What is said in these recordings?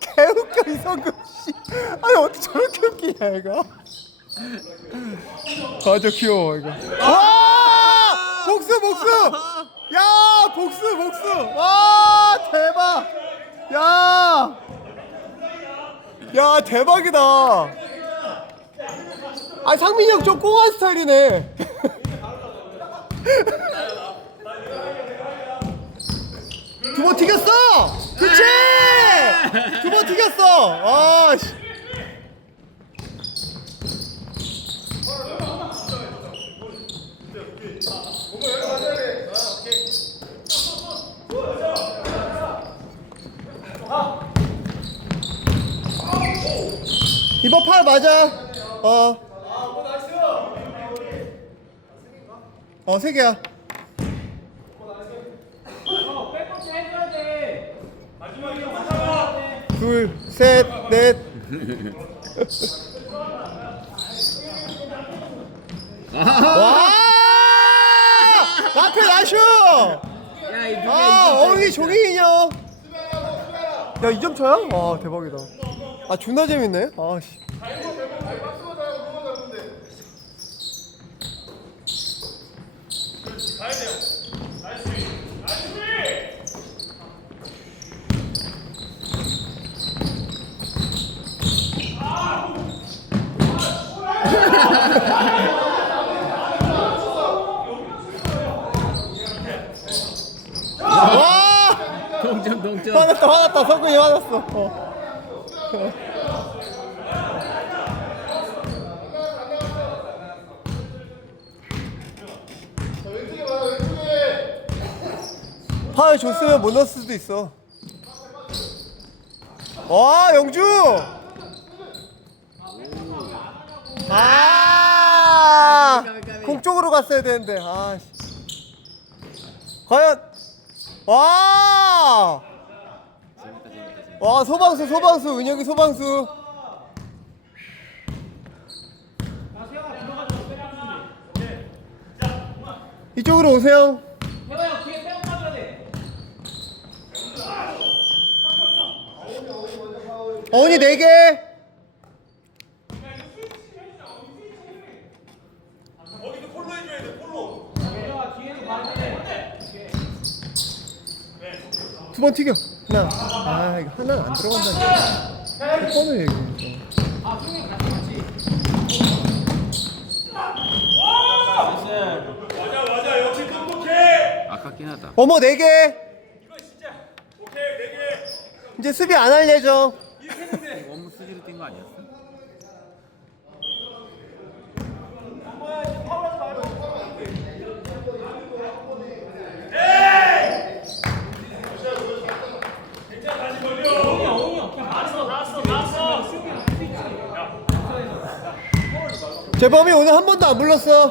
개웃겨 이성금 씨. 아니 어떻게 저렇게 웃기냐 얘가. 아저 귀여워 이거. 와 복수 복수. 야 복수 복수. 와 대박. 야. 야 대박이다. 아 상민이 형 좀 꽁한 스타일이네. 두 번 튀겼어. 그치. 두 번 튀겼어. 아 씨. 이번 팔 맞아. 어. 어, 세 개야. 둘, 셋, 넷. 와! 앞에 나슈! 야, 이 누가 아, 어이 종이 인형. 야, 2점 차야? 와, 대박이다. 아, 존나 재밌네. 아, 씨. 와! 동점 동점. 화났다, 화났다. 성근이 화났어. 어. 파울 줬으면 못 넣었을 수도 있어. 와, 영주! 아! 공 쪽으로 갔어야 되는데. 아, 씨. 과연 와! 와 소방수 소방수 은혁이 소방수 이쪽으로 오세요 어머니 4개 두 번 튀겨. 하나. 아 이거 하나는 안 들어간다니까 뻔을 얘기해 맞아 맞아 역시 똑똑해 아깝긴 하다. 어머 4개. 오케이 네개. 이제 수비 안 할 예정 원무 수지로 뛴 거 아니었어? 재범이 오늘 한 번도 안 불렀어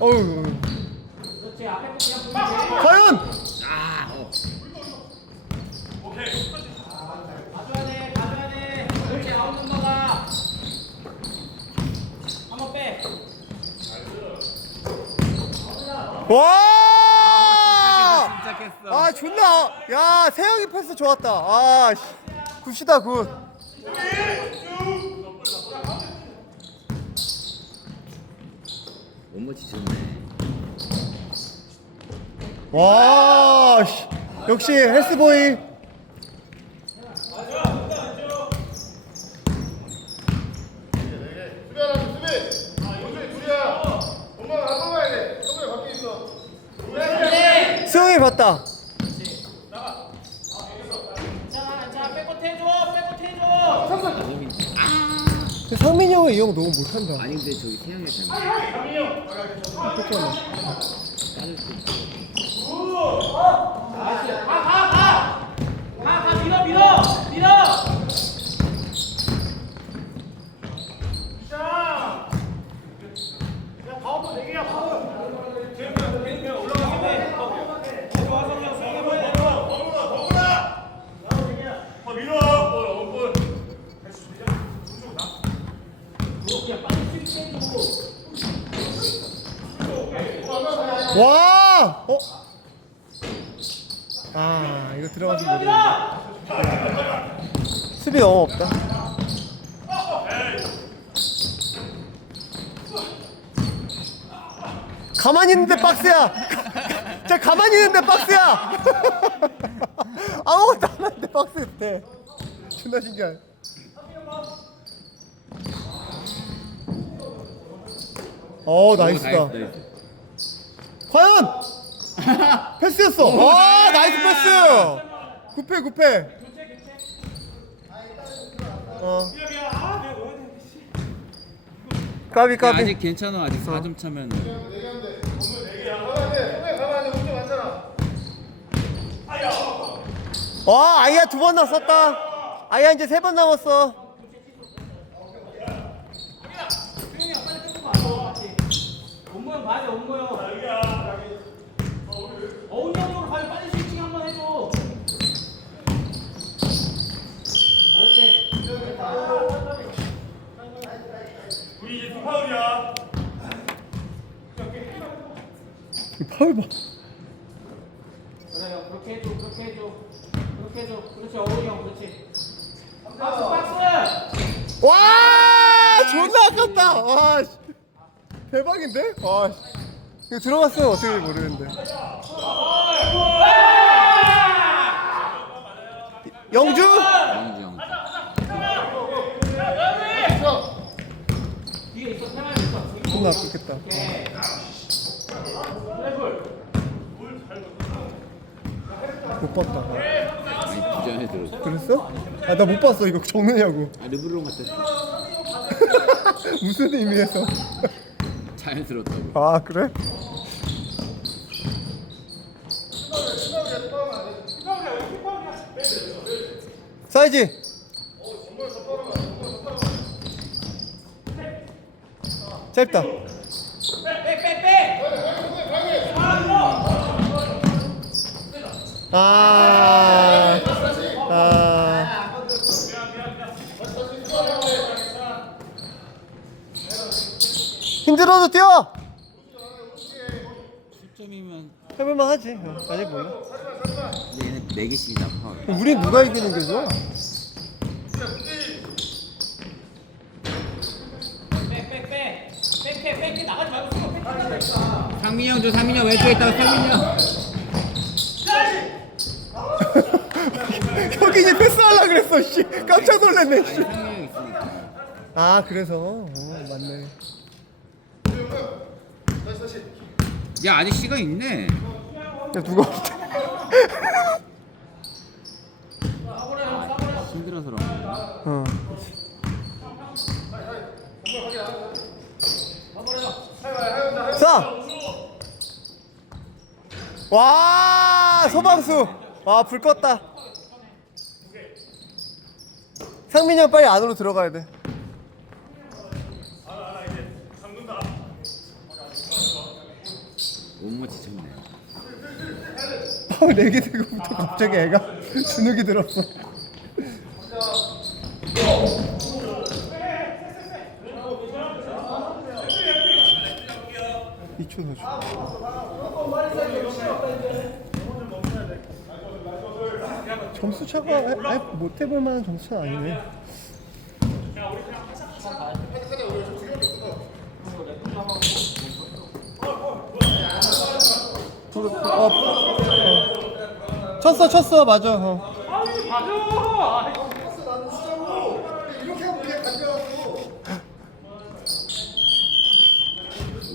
어휴 과연. 와! 존나 야 세영이 패스 좋았다 아 씨. 굿이다 굿 지쳤네. 와, 씨. 역시 헬스보이 봤다. 이놈이 근데 상민이 형은 이형 너무 못한다. 아니 근데 저기 세영이 잘못. 그렇잖아. 빠질 수 있어. 가가 밀어 밀어 밀어 더 밀어 어 원분 와! 어? 아, 이거 들어가서 모르겠네. 수비 너무 없다. 가만히 있는데 박스야! 자, 가만히 있는데 박스야! 아무것도 안 하는데 박스 돼. 존나 신기하네. 어, 나이스다. 나이스. 과연 패스였어. 와 나이스 패스. 굿패 굿패. 어. 까비 야, 까비. 아직 괜찮아. 아직 4점 차면. 와 아이야 두번 남았다. 아이야 이제 세 번 남았어. 봐야 돼 온모형 어훈이 형으로 빨리 빨리 스위칭 한번 해줘 그렇지 우리 이제 두 파울이야. 이 파울 봐. 그래 형 그렇게 해줘 그렇게 해줘 그렇게 해줘 그렇지 어훈이 형 그렇지 박스 박스 와 존나 아깝다. 와 씨. 대박인데? 와 씨. 이거 들어갔으면 어떻게 모르는데. 영주? 뒤에 있어 태만이 있어 존나 아깝겠다. 트래블 못 봤다. 아니 부전에 들었어. 그랬어? 아 나 못 봤어 이거 적느냐고. 아 르브론 같아. 무슨 의미에서? 자연스럽다고. 아 그래? 사이즈 짧다 백백백 아, 아. 힘들어도 뛰어! 7점이면 해볼만 하지. 어, 아직 몰라. 근데 얘네 4개씩이나 파울. 우린 누가 이기는 게 좋아? 상민이 형 줘. 상민이 형 왼쪽에 있다가 상민이 형. 형이 이제 패스하려 그랬어, 씨. 깜짝 놀랐네, 씨. 상민이 형 있으니까. 아, 그래서. 어, 맞네. 야 아직 시간 있네. 야, 누가 없대. 힘들어서 그런 거야. 어. 자! 와, 소방수. 와, 불 껐다. 상민이 형 빨리 안으로 들어가야 돼. 온모 지쳤네. 파울 4개 들고부터 갑자기 애가 주눅이 들었어. 이초더 줘. 점수 차가 아, 못 해볼 만한 점수 차 아니네. 어, 어. 쳤어 쳤어 맞아 어.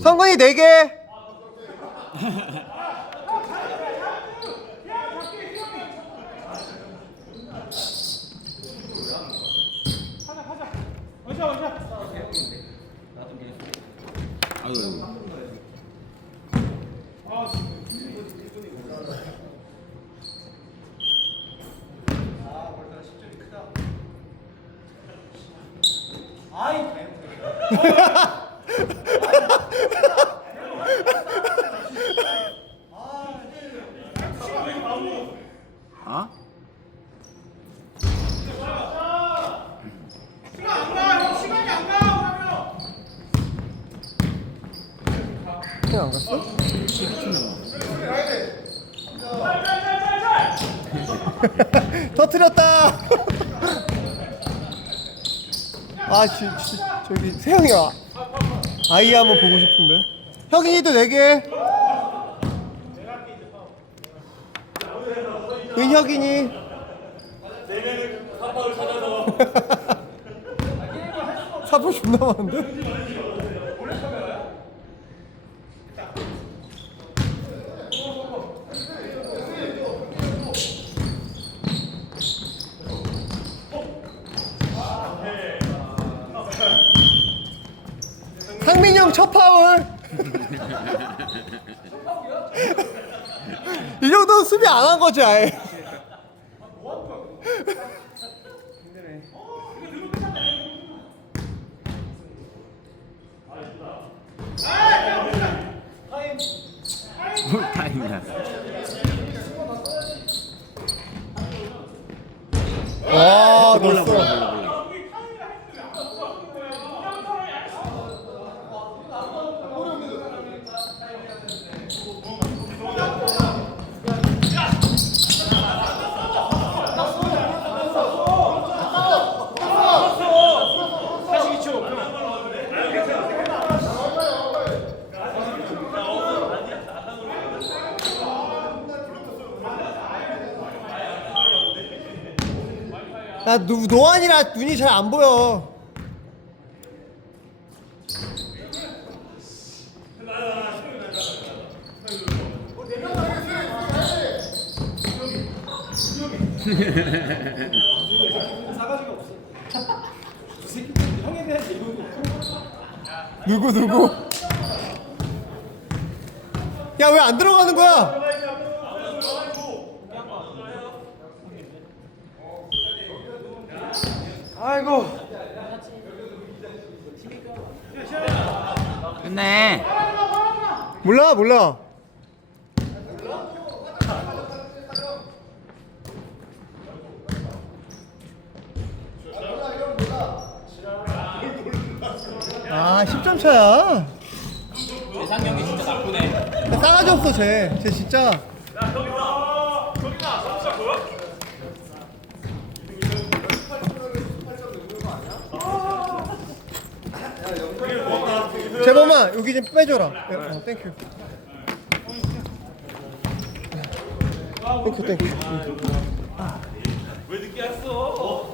성근이 4개 아, 지, 지, 저기 세영이야. 아이 한번 보고 싶은데. 혁인이도 네 개. 은혁이니. 사포 존나 많은데? 첫 파울. 이 정도는 수비 안 한 거지 아예. 타임이야. 와 몰라 넣었어. 몰라 몰라. 나 노, 노안이라 눈이 잘 안 보여. 누구 누구? 야 왜 안 들어가는 거야? 아이고. 끝내. 몰라 몰라. 아 10점 차야. 예상력이 진짜 나쁘네. 싸가지 없어 쟤. 쟤 진짜. 재범아 여기 좀 빼줘라. 어, 땡큐. 땡큐 땡큐. 왜 늦게 왔어?